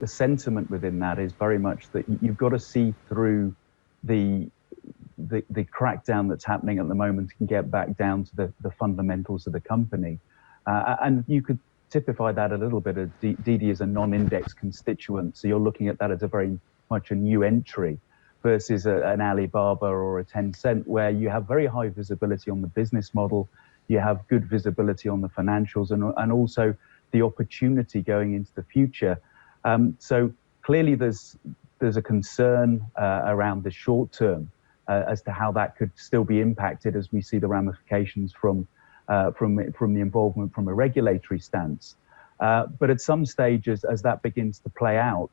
the sentiment within that is very much that you've got to see through the crackdown that's happening at the moment and get back down to the fundamentals of the company. And you could typify that a little bit. Didi is a non-index constituent, so you're looking at that as a very much a new entry versus an Alibaba or a Tencent, where you have very high visibility on the business model, you have good visibility on the financials, and also the opportunity going into the future. So clearly there's a concern around the short term as to how that could still be impacted as we see the ramifications from the involvement from a regulatory stance. But at some stages, as that begins to play out,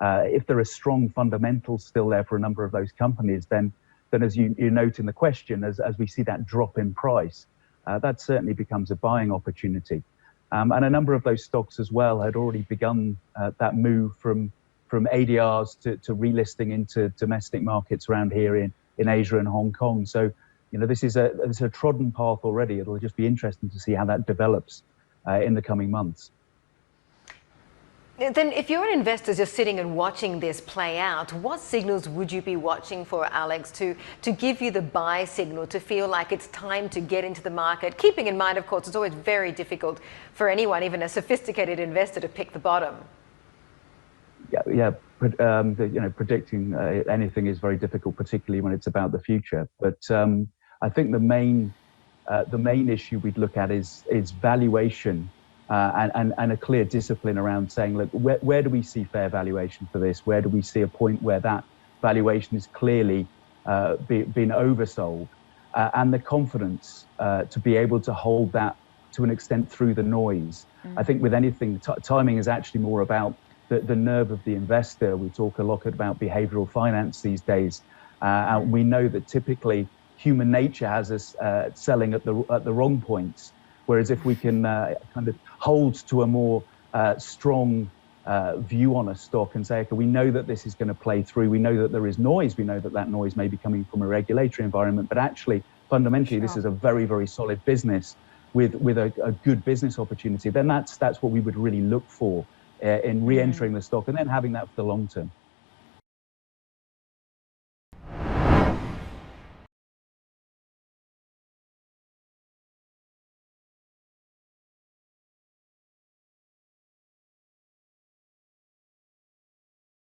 if there are strong fundamentals still there for a number of those companies, then as you note in the question, as we see that drop in price, that certainly becomes a buying opportunity. And a number of those stocks as well had already begun that move from ADRs to relisting into domestic markets around here in Asia and Hong Kong. So, you know, this is a trodden path already. It'll just be interesting to see how that develops in the coming months. Then if you're an investor just sitting and watching this play out, what signals would you be watching for, Alex, to give you the buy signal, to feel like it's time to get into the market? Keeping in mind, of course, it's always very difficult for anyone, even a sophisticated investor, to pick the bottom. But you know, predicting anything is very difficult, particularly when it's about the future. But I think the main issue we'd look at is valuation. And a clear discipline around saying, look, where do we see fair valuation for this? Where do we see a point where that valuation is clearly been oversold? And the confidence to be able to hold that to an extent through the noise. I think with anything, timing is actually more about the nerve of the investor. We talk a lot about behavioral finance these days. And we know that typically human nature has us selling at the wrong points. Whereas if we can kind of hold to a more strong view on a stock and say, okay, we know that this is going to play through. We know that there is noise. We know that that noise may be coming from a regulatory environment. But actually, fundamentally, this is a very, very solid business with a good business opportunity. Then that's what we would really look for in re-entering the stock and then having that for the long term.